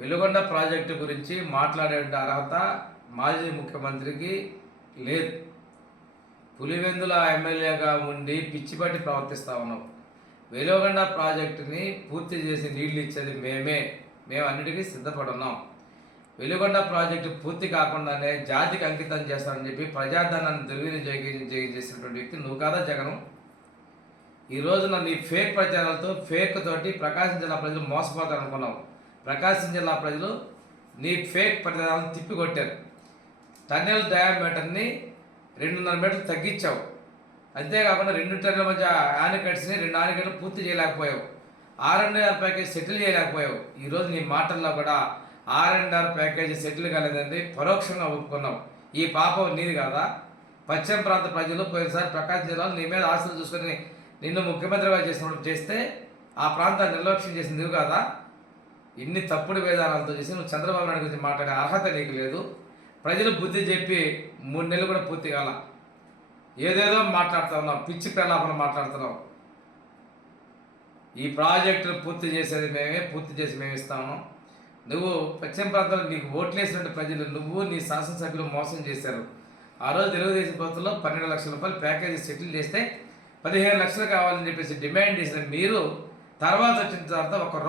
Veligonda project గురించి మాట్లాడే అర్హత మాజీ ముఖ్యమంత్రికి లేదు పులివెందుల ఎమ్మెల్యేగా ఉండి పిచ్చిపట్టి ప్రవర్తిస్తా ఉన్నాం వెలుగొండ ప్రాజెక్టుని పూర్తి చేసి నీళ్లు ఇచ్చేది మేమే మేము అన్నిటికీ సిద్ధపడున్నాం వెలుగొండ ప్రాజెక్టు పూర్తి కాకుండానే జాతికి అంకితం చేస్తానని చెప్పి ప్రజాధనాన్ని దుర్వినియోగం చేసినటువంటి వ్యక్తి నువ్వు కాదా జగను ఈరోజు నన్ను ఈ ఫేక్ ప్రచారాలతో ఫేక్ తోటి ప్రకాశించిన ప్రజలు మోసపోతారనుకున్నావు ప్రకాశం జిల్లా ప్రజలు నీట్ ఫేక్ పరిణామాలను తిప్పికొట్టారు టన్నెల్ డయామీటర్ని రెండున్నర మీటర్లు తగ్గించావు అంతేకాకుండా రెండు టన్నుల మధ్య ఆనకట్స్ని రెండు ఆనకట్లు పూర్తి చేయలేకపోయావు ఆర్ఎన్ఆర్ ప్యాకేజ్ సెటిల్ చేయలేకపోయావు ఈరోజు నీ మాటల్లో కూడా ఆర్ఎన్ఆర్ ప్యాకేజ్ సెటిల్ కాలేదండి పరోక్షంగా ఒప్పుకున్నావు ఈ పాపం నీది కాదా పశ్చిమ ప్రాంత ప్రజలు పోయినసారి ప్రకాశం జిల్లాలో నీ మీద ఆశలు చూసుకొని నిన్ను ముఖ్యమంత్రిగా చేసినప్పుడు చేస్తే ఆ ప్రాంతాన్ని నిర్లక్ష్యం చేసింది కాదా ఇన్ని తప్పుడు వేదాలతో చేసి నువ్వు చంద్రబాబు నాయుడు గురించి మాట్లాడే అర్హత నీకు లేదు ప్రజలు బుద్ధి చెప్పి మూడు నెలలు కూడా పూర్తి కాల ఏదేదో మాట్లాడుతూ ఉన్నావు పిచ్చి ప్రలాపన మాట్లాడుతున్నావు ఈ ప్రాజెక్టును పూర్తి చేసేది మేమే పూర్తి చేసి మేము ఇస్తాము నువ్వు పశ్చిమ ప్రాంతంలో నీకు ఓట్లేసినట్టు ప్రజలు నువ్వు నీ శాసనసభ్యులు మోసం చేశారు ఆ రోజు తెలుగుదేశం ప్రభుత్వంలో పన్నెండు లక్షల రూపాయలు ప్యాకేజీ సెటిల్ చేస్తే పదిహేను లక్షలు కావాలని చెప్పేసి డిమాండ్ చేసిన మీరు తర్వాత వచ్చిన తర్వాత ఒక